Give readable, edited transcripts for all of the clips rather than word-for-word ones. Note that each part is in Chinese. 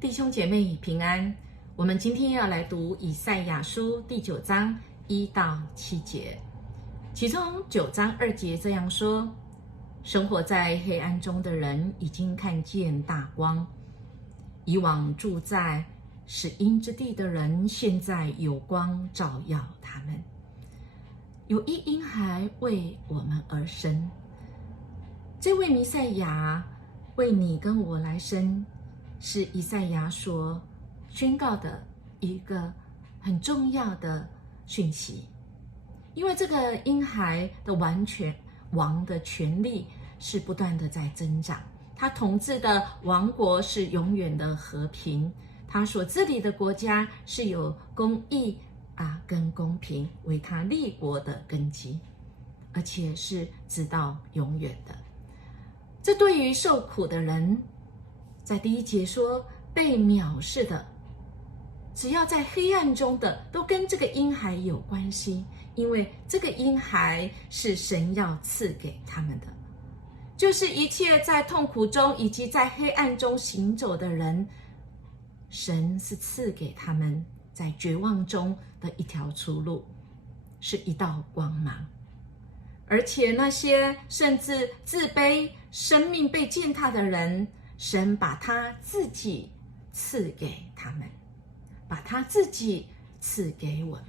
弟兄姐妹平安，我们今天要来读以赛亚书第9章1到7节，其中9章2节这样说：生活在黑暗中的人已经看见大光，以往住在死荫之地的人，现在有光照耀他们。有一婴孩为我们而生，这位弥赛亚为你跟我来生，是以赛亚所宣告的一个很重要的讯息。因为这个婴孩的王的权力是不断的在增长，他统治的王国是永远的和平，他所治理的国家是有公义跟公平为他立国的根基，而且是直到永远的。这对于受苦的人，在第1节说被藐视的，只要在黑暗中的，都跟这个婴孩有关系，因为这个婴孩是神要赐给他们的。就是一切在痛苦中以及在黑暗中行走的人，神是赐给他们在绝望中的一条出路，是一道光芒。而且那些甚至自卑、生命被践踏的人，神把他自己赐给他们，把他自己赐给我们。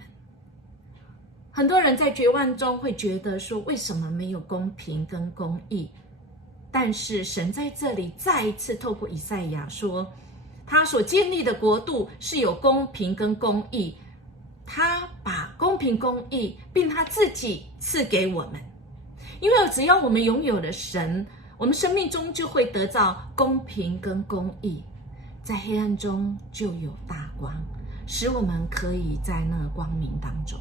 很多人在绝望中会觉得说，为什么没有公平跟公义？但是神在这里再一次透过以赛亚说，他所建立的国度是有公平跟公义，他把公平公义并他自己赐给我们。因为只要我们拥有了神，我们生命中就会得到公平跟公义，在黑暗中就有大光，使我们可以在那光明当中。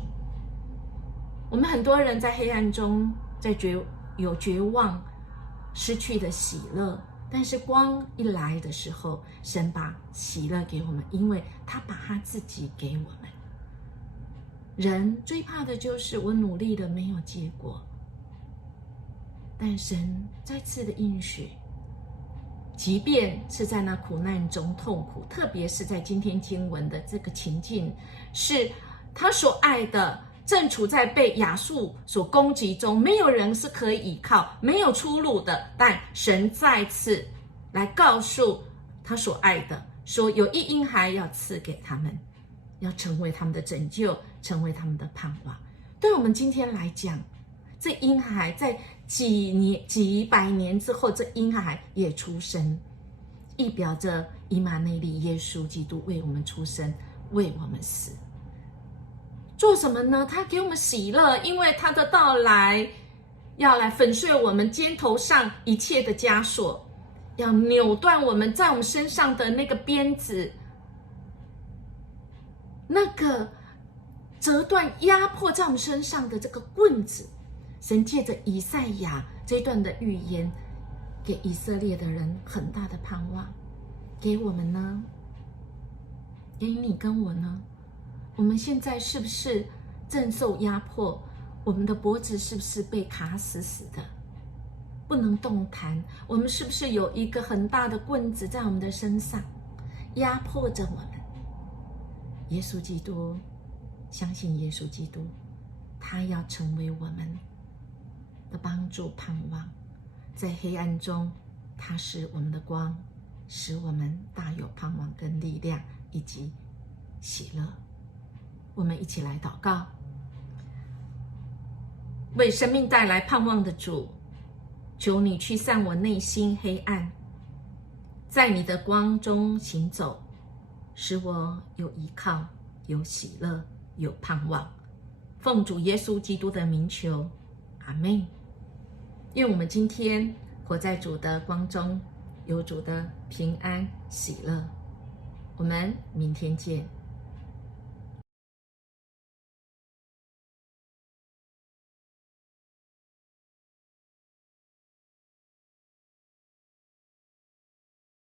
我们很多人在黑暗中有绝望，失去的喜乐，但是光一来的时候，神把喜乐给我们，因为他把他自己给我们。人最怕的就是我努力了没有结果，但神再次的应许，即便是在那苦难中痛苦，特别是在今天经文的这个情境，是他所爱的正处在被亚述所攻击中，没有人是可以倚靠，没有出路的。但神再次来告诉他所爱的，说有一婴孩要赐给他们，要成为他们的拯救，成为他们的盼望。对我们今天来讲，这婴孩在几百年之后，这婴孩也出生，意表着以马内利耶稣基督为我们出生，为我们死。做什么呢？他给我们喜乐，因为他的到来要来粉碎我们肩头上一切的枷锁，要扭断我们在我们身上的那个鞭子，那个折断压迫在我们身上的这个棍子。神借着以赛亚这段的预言，给以色列的人很大的盼望。给我们呢？给你跟我呢？我们现在是不是正受压迫？我们的脖子是不是被卡死死的，不能动弹？我们是不是有一个很大的棍子在我们的身上，压迫着我们？耶稣基督，相信耶稣基督，他要成为我们的帮助盼望，在黑暗中他是我们的光，使我们大有盼望跟力量以及喜乐。我们一起来祷告。为生命带来盼望的主，求你驱散我内心黑暗，在你的光中行走，使我有依靠，有喜乐，有盼望。奉主耶稣基督的名求，阿们。愿我们今天活在主的光中，有主的平安喜乐。我们明天见。